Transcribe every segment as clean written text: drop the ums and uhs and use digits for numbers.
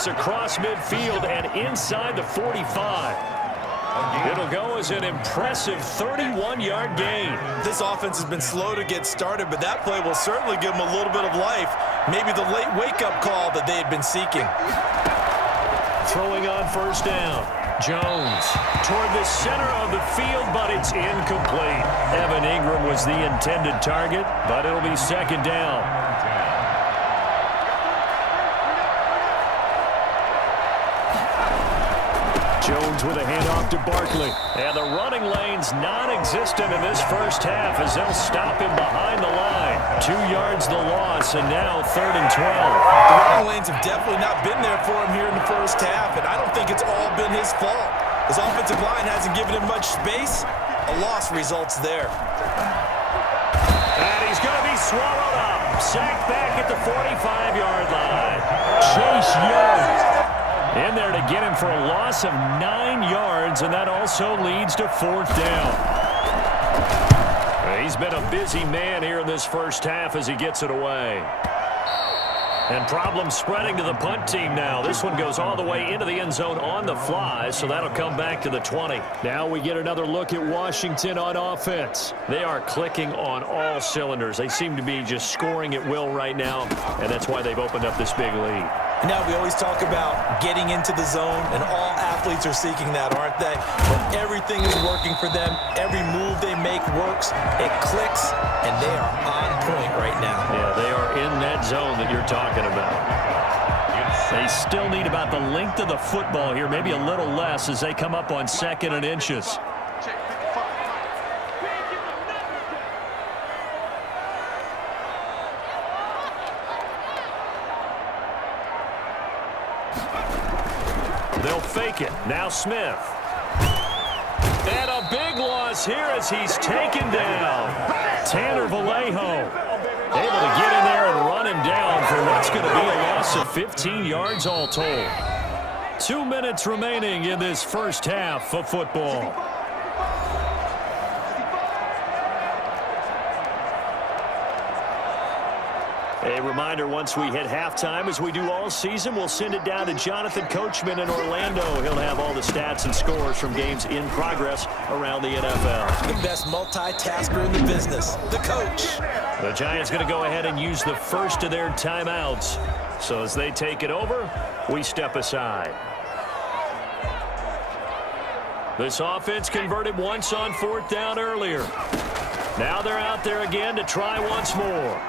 this across midfield and inside the 45. It'll go as an impressive 31-yard gain. This offense has been slow to get started, but that play will certainly give them a little bit of life. Maybe the late wake-up call that they had been seeking. Throwing on first down. Jones toward the center of the field, but it's incomplete. Evan Ingram was the intended target, but it'll be second down. Jones with a handoff to Barkley. And the running lane's non-existent in this first half as they'll stop him behind the line. 2 yards the loss, and now 3rd and 12. The running lanes have definitely not been there for him here in the first half, and I don't think it's all been his fault. His offensive line hasn't given him much space. A loss results there. And he's going to be swallowed up. Sacked back at the 45-yard line. Chase Young in there to get him for a loss of 9 yards, and that also leads to 4th down. He's been a busy man here in this first half as he gets it away. And problems spreading to the punt team now. This one goes all the way into the end zone on the fly, so that'll come back to the 20. Now we get another look at Washington on offense. They are clicking on all cylinders. They seem to be just scoring at will right now, and that's why they've opened up this big lead. Now, we always talk about getting into the zone, and all athletes are seeking that, aren't they? But everything is working for them. Every move they make works. It clicks, and they are on point right now. Yeah, they are in that zone that you're talking about. They still need about the length of the football here, maybe a little less as they come up on 2nd and inches. They'll fake it. Now Smith. And a big loss here as he's taken down. Tanner Vallejo able to get in there and run him down for what's going to be a loss of 15 yards all told. 2 minutes remaining in this first half of football. A reminder, once we hit halftime, as we do all season, we'll send it down to Jonathan Coachman in Orlando. He'll have all the stats and scores from games in progress around the NFL. The best multitasker in the business, the coach. The Giants going to go ahead and use the first of their timeouts. So as they take it over, we step aside. This offense converted once on 4th down earlier. Now they're out there again to try once more.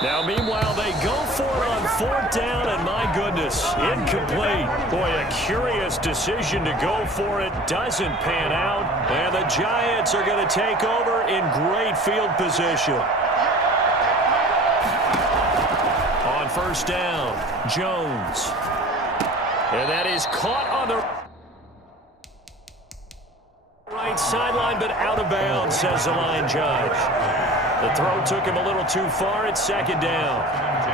Now, meanwhile, they go for it on 4th down, and my goodness, incomplete. Boy, a curious decision to go for it. Doesn't pan out, and the Giants are going to take over in great field position. On 1st down, Jones. And that is caught on the right sideline, but out of bounds, says the line judge. The throw took him a little too far. It's 2nd down.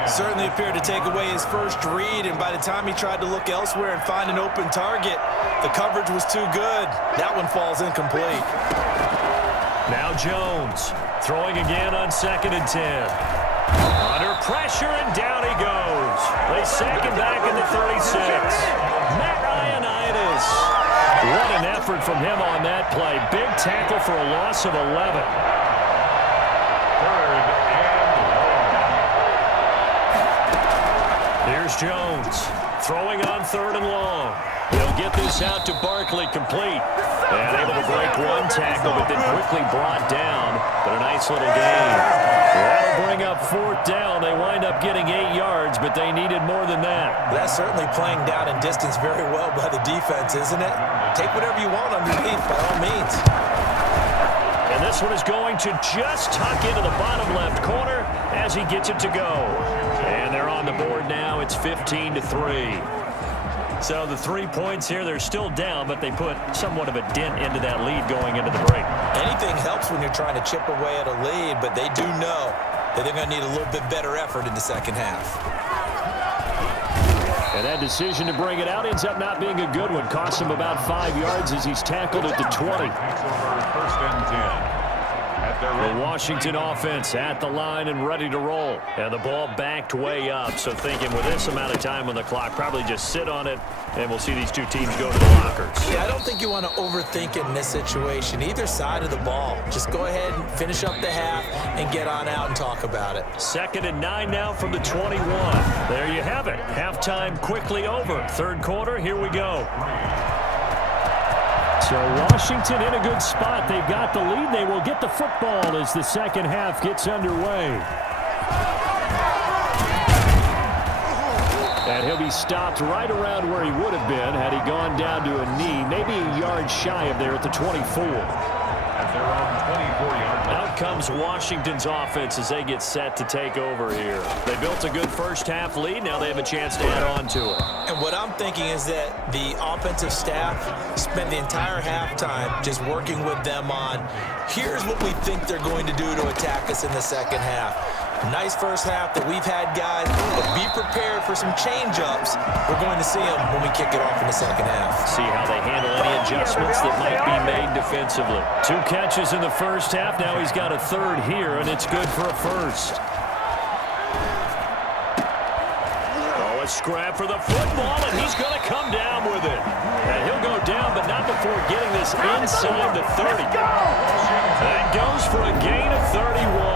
Certainly appeared to take away his first read, and by the time he tried to look elsewhere and find an open target, the coverage was too good. That one falls incomplete. Now Jones throwing again on 2nd and 10. Under pressure, and down he goes. They sack him back in the 36. Matt Ioannidis. What an effort from him on that play. Big tackle for a loss of 11. Here's Jones throwing on 3rd and long. He'll get this out to Barkley, complete. And able to break one tackle, but then quickly brought down. But a nice little gain. That'll bring up 4th down. They wind up getting 8 yards, but they needed more than that. That's certainly playing down in distance very well by the defense, isn't it? Take whatever you want underneath, by all means. And this one is going to just tuck into the bottom left corner as he gets it to go. And they're on the board now. It's 15-3. So the 3 points here, they're still down, but they put somewhat of a dent into that lead going into the break. Anything helps when you're trying to chip away at a lead, but they do know that they're going to need a little bit better effort in the second half. And that decision to bring it out ends up not being a good one. Costs him about 5 yards as he's tackled at the 20. First and 10. The Washington offense at the line and ready to roll. And the ball backed way up. So thinking with this amount of time on the clock, probably just sit on it, and we'll see these two teams go to the lockers. Yeah, I don't think you want to overthink it in this situation. Either side of the ball. Just go ahead and finish up the half and get on out and talk about it. 2nd and 9 now from the 21. There you have it. Halftime quickly over. Third quarter, here we go. So Washington in a good spot. They've got the lead. They will get the football as the second half gets underway. And he'll be stopped right around where he would have been had he gone down to a knee, maybe a yard shy of there at the 24. Out comes Washington's offense as they get set to take over here. They built a good first half lead. Now they have a chance to add on to it. And what I'm thinking is that the offensive staff spent the entire halftime just working with them on, here's what we think they're going to do to attack us in the second half. Nice first half that we've had, guys, but be prepared for some change-ups. We're going to see them when we kick it off in the second half. See how they handle any adjustments that might be made defensively. 2 catches in the first half. Now he's got a third here, and it's good for a first. Oh, a scrap for the football, and he's going to come down with it. And he'll go down, but not before getting this inside the 30. That goes for a gain of 31.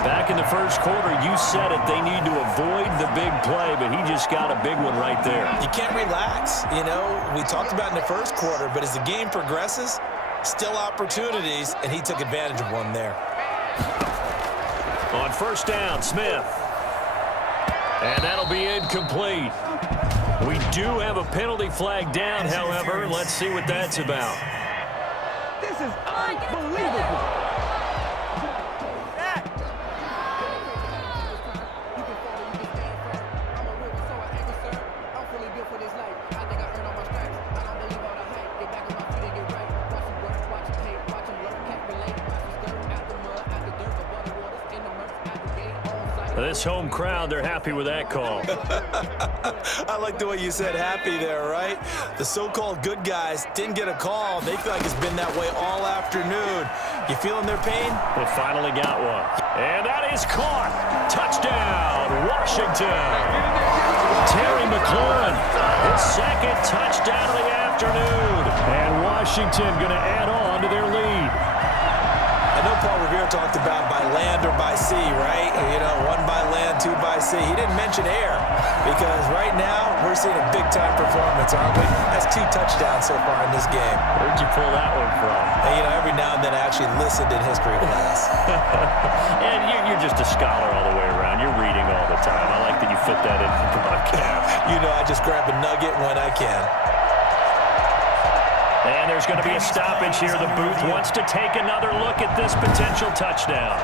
Back in the first quarter, you said it, they need to avoid the big play, but he just got a big one right there. You can't relax. You know, we talked about in the first quarter, but as the game progresses, still opportunities, and he took advantage of one there. On first down, Smith. And that'll be incomplete. We do have a penalty flag down, however. Let's see what that's about. This is unbelievable. This home crowd, they're happy with that call. I like the way you said happy there, right? The so-called good guys didn't get a call. They feel like it's been that way all afternoon. You feeling their pain? They finally got one. And that is caught. Touchdown, Washington. Terry McLaurin, his second touchdown of the afternoon. And Washington going to add on to their lead. I know Paul Revere talked about by land or by sea, right? You know, 1 by land, 2 by sea. He didn't mention air because right now we're seeing a big-time performance, aren't we? That's 2 touchdowns so far in this game. Where'd you pull that one from? And, you know, every now and then I actually listened in history class. And you're just a scholar all the way around. You're reading all the time. I like that you fit that in the broadcast. You know, I just grab a nugget when I can. And there's going to be a stoppage here. The booth wants to take another look at this potential touchdown.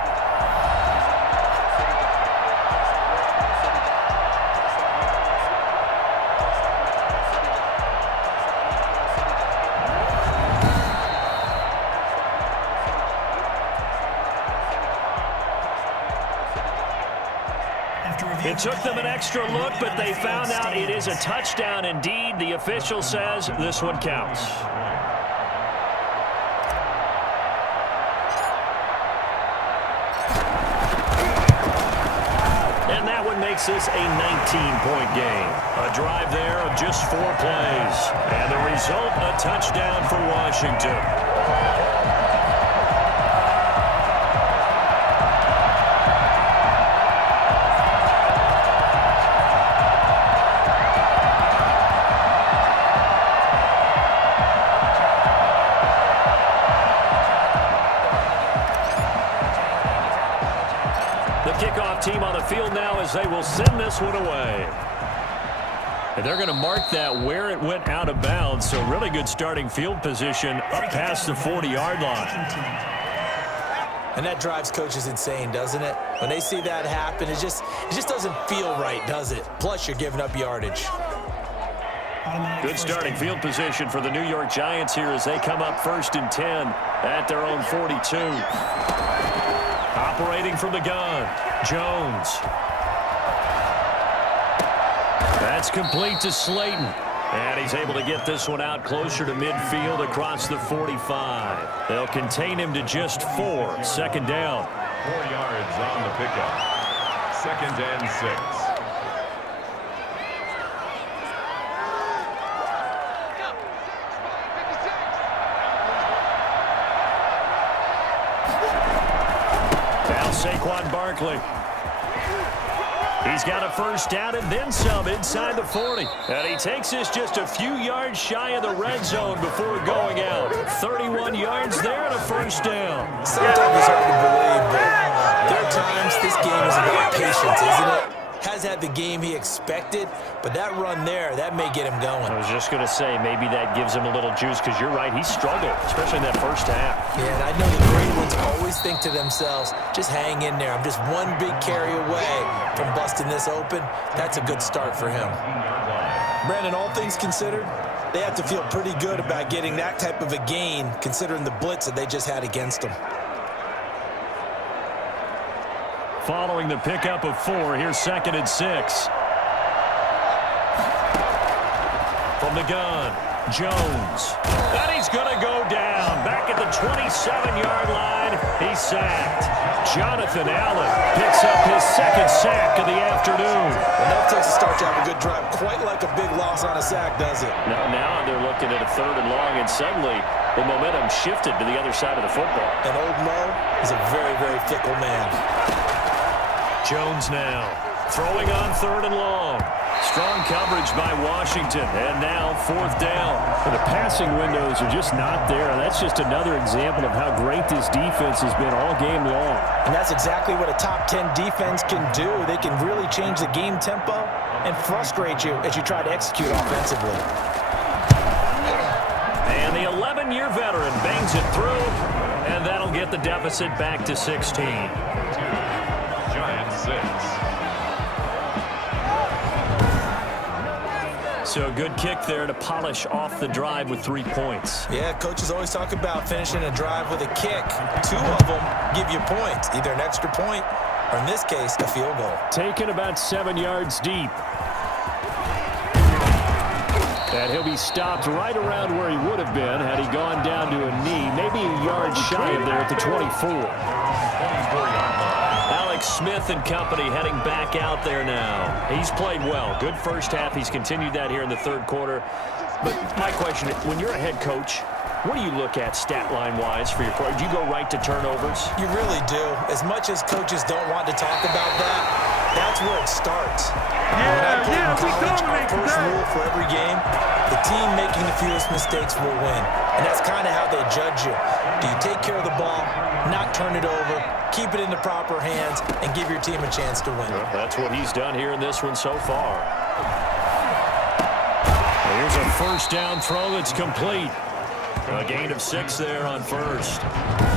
It took them an extra look, but they found out it is a touchdown indeed. The official says this one counts. And that one makes this a 19-point game. A drive there of just 4 plays. And the result, a touchdown for Washington. Kickoff team on the field now as they will send this one away. And they're going to mark that where it went out of bounds. So really good starting field position up past the 40-yard line. And that drives coaches insane, doesn't it? When they see that happen, it just doesn't feel right, does it? Plus, you're giving up yardage. Good starting field position for the New York Giants here as they come up 1st and 10 at their own 42. Operating from the gun, Jones. That's complete to Slayton. And he's able to get this one out closer to midfield across the 45. They'll contain him to just 4. Second down. 4 yards on the pickup. 2nd and 6. Saquon Barkley. He's got a first down and then some inside the 40. And he takes this just a few yards shy of the red zone before going out. 31 yards there and a first down. Sometimes it's hard to believe, but there are times this game is about patience, isn't it? Has had the game he expected, but that run there, that may get him going. I was just going to say, maybe that gives him a little juice, because you're right, he struggled, especially in that first half. Yeah, and I know the great ones always think to themselves, just hang in there. I'm just one big carry away from busting this open. That's a good start for him. Brandon, all things considered, they have to feel pretty good about getting that type of a gain, considering the blitz that they just had against them. Following the pickup of 4, here's 2nd and 6. From the gun, Jones. And he's going to go down. Back at the 27-yard line, he's sacked. Jonathan Allen picks up his 2nd sack of the afternoon. And that takes a start to have a good drive, quite like a big loss on a sack, does it? Now they're looking at a 3rd and long, and suddenly the momentum shifted to the other side of the football. And old Mo is a very, very fickle man. Jones now throwing on 3rd and long. Strong coverage by Washington, and now 4th down. The passing windows are just not there. That's just another example of how great this defense has been all game long. And that's exactly what a top 10 defense can do. They can really change the game tempo and frustrate you as you try to execute offensively. And the 11-year veteran bangs it through, and that'll get the deficit back to 16. Giants 6. So a good kick there to polish off the drive with 3 points. Yeah, coaches always talk about finishing a drive with a kick. 2 of them give you points, either an extra point or, in this case, a field goal. Taken about 7 yards deep. And he'll be stopped right around where he would have been had he gone down to a knee, maybe a yard shy of there at the 24. Smith and company heading back out there now. He's played well. Good first half. He's continued that here in the 3rd quarter. But my question, when you're a head coach, what do you look at stat line-wise for your quarterback? Do you go right to turnovers? You really do. As much as coaches don't want to talk about that, that's where it starts. Our first rule for every game, the team making the fewest mistakes will win. And that's kind of how they judge you. Do you take care of the ball, not turn it over, keep it in the proper hands, and give your team a chance to win? Well, that's what he's done here in this one so far. Here's a first down throw that's complete. A gain of 6 there on 1st.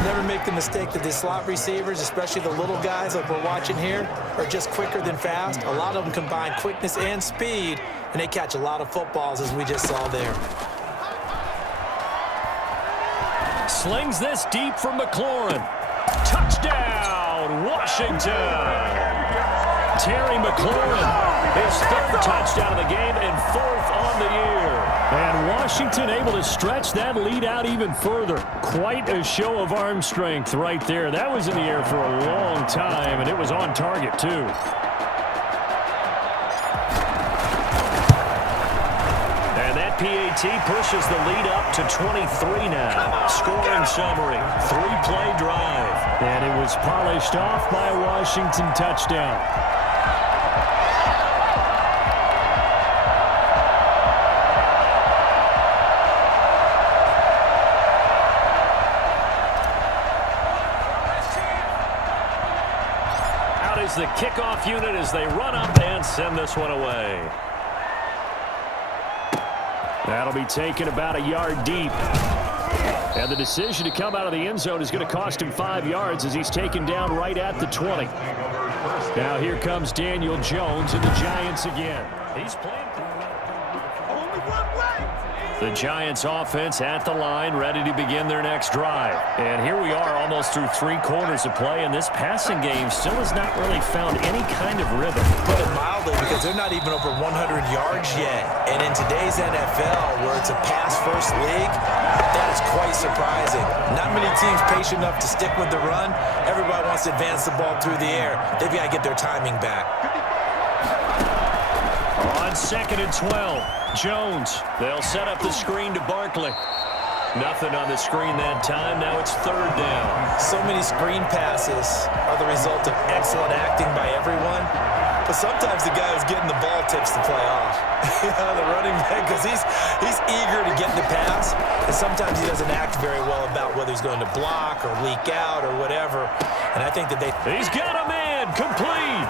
Never make the mistake that the slot receivers, especially the little guys like we're watching here, are just quicker than fast. A lot of them combine quickness and speed, and they catch a lot of footballs, as we just saw there. Slings this deep from McLaurin. Touchdown, Washington! Terry McLaurin, his 3rd touchdown of the game and 4th on the year. And Washington able to stretch that lead out even further. Quite a show of arm strength right there. That was in the air for a long time, and it was on target, too. And that PAT pushes the lead up to 23 now. Scoring summary, 3-play drive. And it was polished off by a Washington touchdown. The kickoff unit as they run up and send this one away. That'll be taken about a yard deep. And the decision to come out of the end zone is going to cost him 5 yards as he's taken down right at the 20. Now here comes Daniel Jones and the Giants again. He's playing. Only one way. The Giants offense at the line, ready to begin their next drive. And here we are almost through 3 quarters of play, and this passing game still has not really found any kind of rhythm. Put it mildly, because they're not even over 100 yards yet. And in today's NFL, where it's a pass-first league, that is quite surprising. Not many teams patient enough to stick with the run. Everybody wants to advance the ball through the air. They've got to get their timing back. On 2nd and 12, Jones. They'll set up the screen to Barkley. Nothing on the screen that time. Now it's 3rd down. So many screen passes are the result of excellent acting by everyone. But sometimes the guy who's getting the ball tips the play off. The running back, because he's eager to get the pass. And sometimes he doesn't act very well about whether he's going to block or leak out or whatever. And I think that He's got a man. Complete.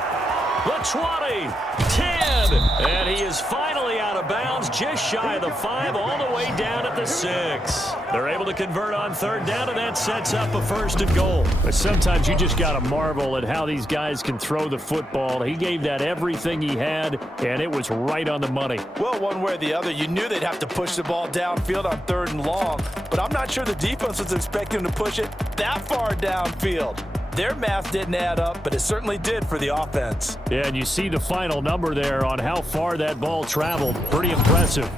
The 20, 10, and he is finally out of bounds, just shy of the 5, all the way down at the 6. They're able to convert on 3rd down, and that sets up a 1st and goal. But sometimes you just got to marvel at how these guys can throw the football. He gave that everything he had, and it was right on the money. Well, one way or the other, you knew they'd have to push the ball downfield on 3rd and long, but I'm not sure the defense was expecting them to push it that far downfield. Their math didn't add up, but it certainly did for the offense. Yeah, and you see the final number there on how far that ball traveled. Pretty impressive.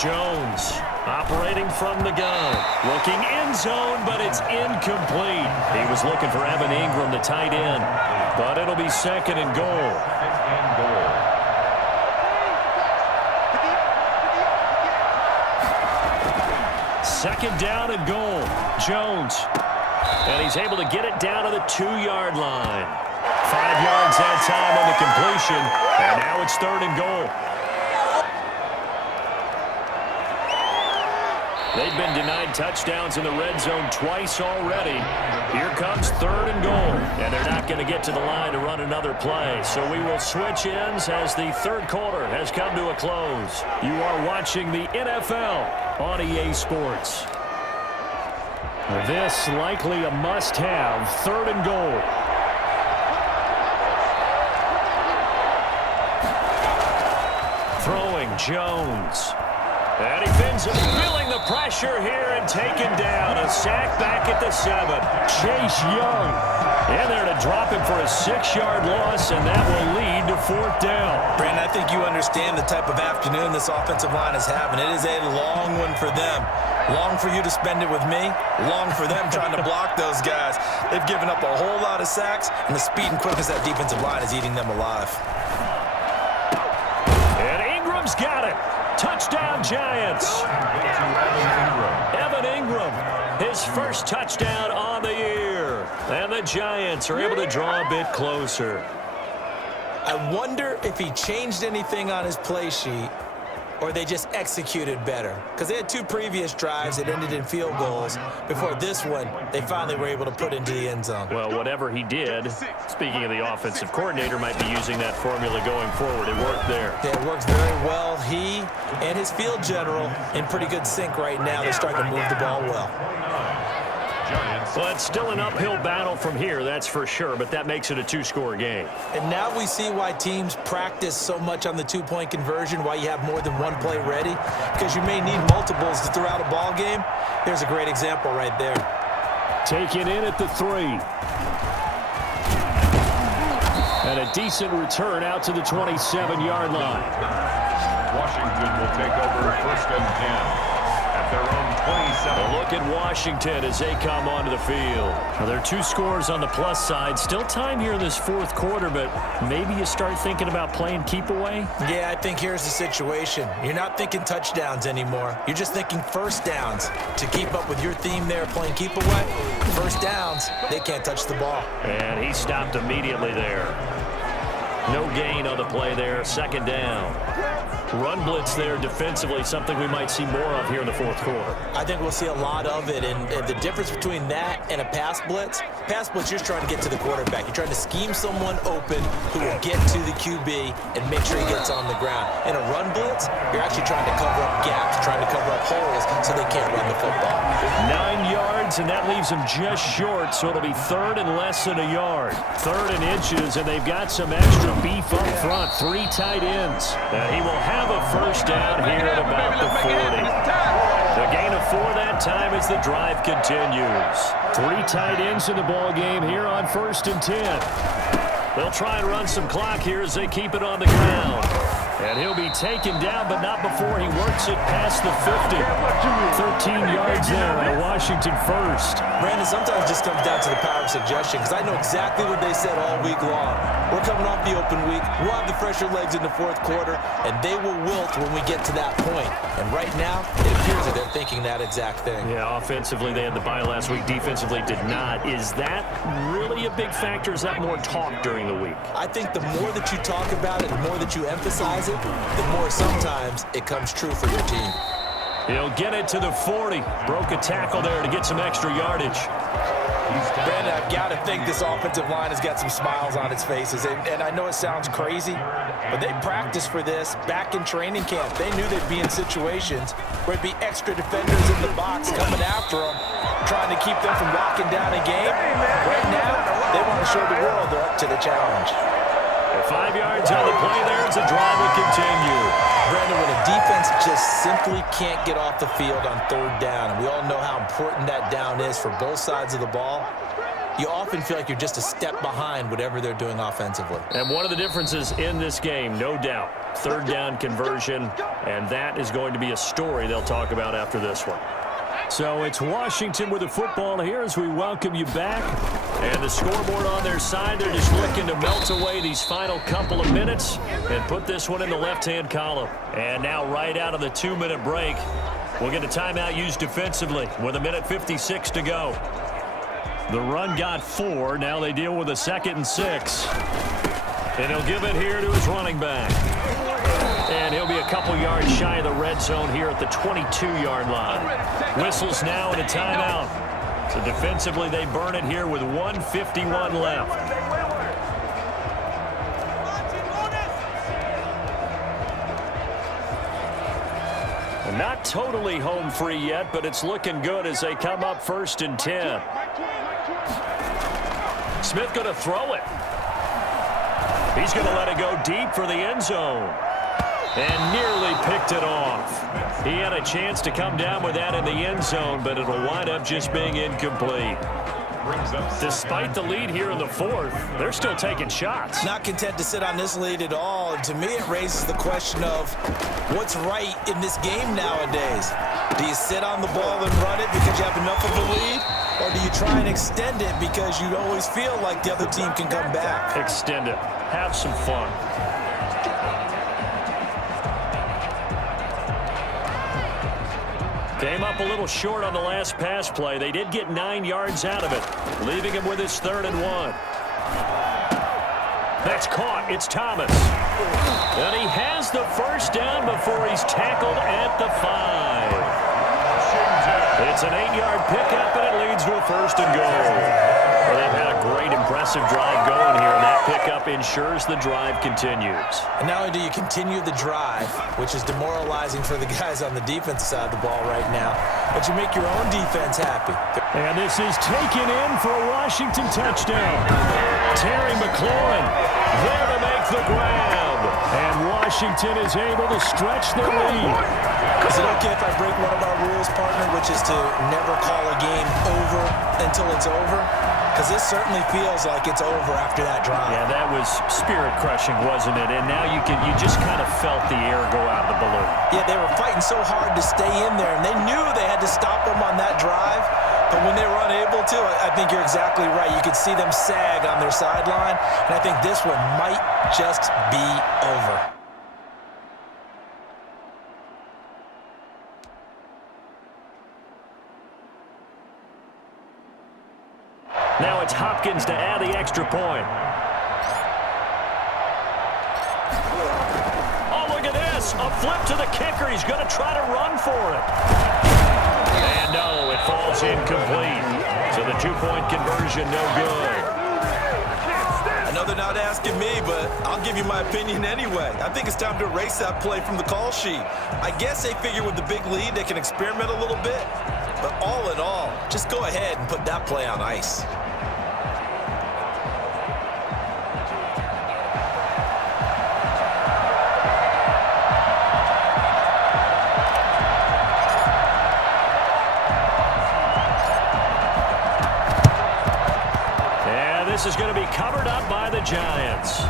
Jones operating from the gun. Looking end zone, but it's incomplete. He was looking for Evan Ingram, the tight end. But it'll be 2nd and goal. 2nd down and goal. Jones. And he's able to get it down to the 2-yard line. 5 yards that time on the completion. And now it's 3rd and goal. They've been denied touchdowns in the red zone twice already. Here comes 3rd and goal. And they're not going to get to the line to run another play. So we will switch ends as the 3rd quarter has come to a close. You are watching the NFL on EA Sports. This likely a must-have. 3rd and goal. Throwing Jones. And he fins it, feeling the pressure here and taken down. A sack back at the 7. Chase Young. And they're to drop him for a 6-yard loss, and that will lead to 4th down. Brandon, I think you understand the type of afternoon this offensive line is having. It is a long one for them. Long for you to spend it with me. Long for them trying to block those guys. They've given up a whole lot of sacks, and the speed and quickness of that defensive line is eating them alive. And Ingram's got it. Touchdown, Giants. Evan Ingram, his first touchdown on the year. And the Giants are able to draw a bit closer. I wonder if he changed anything on his play sheet or they just executed better. Because they had 2 previous drives that ended in field goals. Before this one, they finally were able to put into the end zone. Well, whatever he did, speaking of the offensive coordinator, might be using that formula going forward. It worked there. Yeah, it works very well. He and his field general in pretty good sync right now. They're starting to move the ball well. Well, it's still an uphill battle from here, that's for sure, but that makes it a 2-score game. And now we see why teams practice so much on the 2-point conversion, why you have more than one play ready, because you may need multiples to throw out a ball game. Here's a great example right there. Taken in at the 3. And a decent return out to the 27-yard line. Washington will take over 1st and 10. Their own 27. A look at Washington as they come onto the field. Now, there are 2 scores on the plus side. Still time here in this 4th quarter, but maybe you start thinking about playing keep away? Yeah, I think here's the situation. You're not thinking touchdowns anymore. You're just thinking 1st downs. To keep up with your theme there, playing keep away, 1st downs, they can't touch the ball. And he stopped immediately there. No gain on the play there, 2nd down. run blitz there defensively, something we might see more of here in the fourth quarter. I think we'll see a lot of it, and the difference between that and a pass blitz, you're just trying to get to the quarterback. You're trying to scheme someone open who will get to the QB and make sure he gets on the ground. In a run blitz, you're actually trying to cover up gaps, trying to cover up holes so they can't run the football. 9 yards, and that leaves them just short, so it'll be third and less than a yard. Third and inches, and they've got some extra beef up front. 3 tight ends. He will have a first down here at about the 40. The gain of 4 that time as the drive continues. 3 tight ends in the ball game here on 1st and 10. They'll try and run some clock here as they keep it on the ground. And he'll be taken down, but not before he works it past the 50. 13 yards there on a Washington first. Brandon, sometimes it just comes down to the power of suggestion, because I know exactly what they said all week long. We're coming off the open week. We'll have the fresher legs in the fourth quarter, and they will wilt when we get to that point. And right now, it appears that they're thinking that exact thing. Yeah, offensively, they had the bye last week. Defensively, did not. Is that really a big factor? Is that more talk during the week? I think the more that you talk about it, the more that you emphasize it, the more sometimes it comes true for your team. He'll get it to the 40. Broke a tackle there to get some extra yardage. Brandon, I've got to think this offensive line has got some smiles on its faces. And I know it sounds crazy, but they practiced for this back in training camp. They knew they'd be in situations where it'd be extra defenders in the box coming after them, trying to keep them from locking down a game. Right now, they want to show the world they're up to the challenge. 5 yards on the play there as the drive will continue. Brandon, when a defense just simply can't get off the field on 3rd down, and we all know how important that down is for both sides of the ball, you often feel like you're just a step behind whatever they're doing offensively. And one of the differences in this game, no doubt, 3rd down conversion, and that is going to be a story they'll talk about after this one. So it's Washington with the football here as we welcome you back. And the scoreboard on their side, they're just looking to melt away these final couple of minutes and put this one in the left-hand column. And now right out of the 2-minute break, we'll get a timeout used defensively with 1:56 to go. The run got 4. Now they deal with a 2nd and 6. And he'll give it here to his running back. And he'll be a couple yards shy of the red zone here at the 22-yard line. Whistles now and a timeout. So defensively, they burn it here with 1:51 left. And not totally home free yet, but it's looking good as they come up 1st and 10. Smith going to throw it. He's going to let it go deep for the end zone. And nearly picked it off. He had a chance to come down with that in the end zone, but it'll wind up just being incomplete. Despite the lead here in the 4th, they're still taking shots. Not content to sit on this lead at all. And to me, it raises the question of what's right in this game nowadays. Do you sit on the ball and run it because you have enough of a lead? Or do you try and extend it because you always feel like the other team can come back? Extend it. Have some fun. Came up a little short on the last pass play. They did get 9 yards out of it, leaving him with his 3rd and 1. That's caught. It's Thomas. And he has the first down before he's tackled at the 5. It's an 8-yard pickup, and it leads to a 1st and goal. Well, they've had a great, impressive drive going here, and that pickup ensures the drive continues. And not only do you continue the drive, which is demoralizing for the guys on the defensive side of the ball right now, but you make your own defense happy. And this is taken in for a Washington touchdown. Terry McLaurin there to make the grab. And Washington is able to stretch their lead. Is it okay if I break one of our rules, partner, which is to never call a game over until it's over? Because this certainly feels like it's over after that drive. Yeah, that was spirit-crushing, wasn't it? And now you just kind of felt the air go out of the balloon. Yeah, they were fighting so hard to stay in there, and they knew they had to stop them on that drive. But when they were unable to, I think you're exactly right. You could see them sag on their sideline, and I think this one might just be over. Now it's Hopkins to add the extra point. Oh, look at this. this. A flip to the kicker. He's going to try to run for it. And no, it falls incomplete. So the two-point conversion, no good. I know they're not asking me, but I'll give you my opinion anyway. I think it's time to erase that play from the call sheet. I guess they figure with the big lead they can experiment a little bit. But all in all, just go ahead and put that play on ice. This is going to be covered up by the Giants.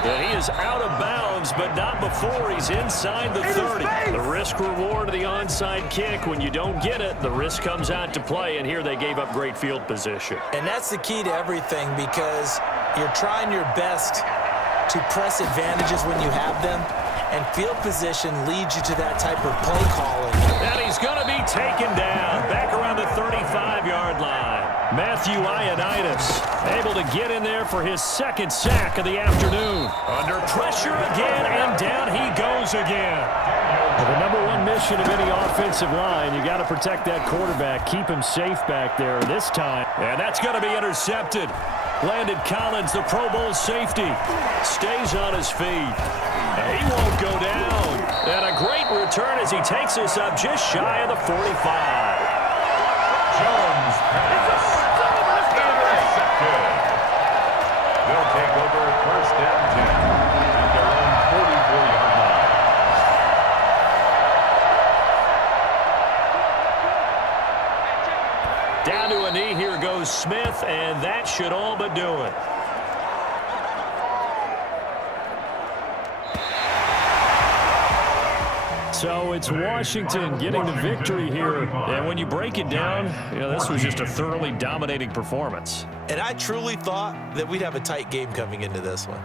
And he is out of bounds, but not before he's inside the 30. The risk-reward of the onside kick, when you don't get it, the risk comes out to play, and here they gave up great field position. And that's the key to everything, because you're trying your best to press advantages when you have them, and field position leads you to that type of play calling. And he's going to be taken down back around the 35-yard line. Matthew Ioannidis able to get in there for his second sack of the afternoon. Under pressure again, and down he goes again. Well, the number one mission of any offensive line, you got to protect that quarterback, keep him safe back there this time. And that's going to be intercepted. Landon Collins, the Pro Bowl safety, stays on his feet. He won't go down. And a great return as he takes us up just shy of the 45. Jones pass. Intercepted. They'll take over first and 10 at their own 44-yard line. Down to a knee, here goes Smith, and that should all but do it. So it's Washington getting the victory here. And when you break it down, this was just a thoroughly dominating performance. And I truly thought that we'd have a tight game coming into this one.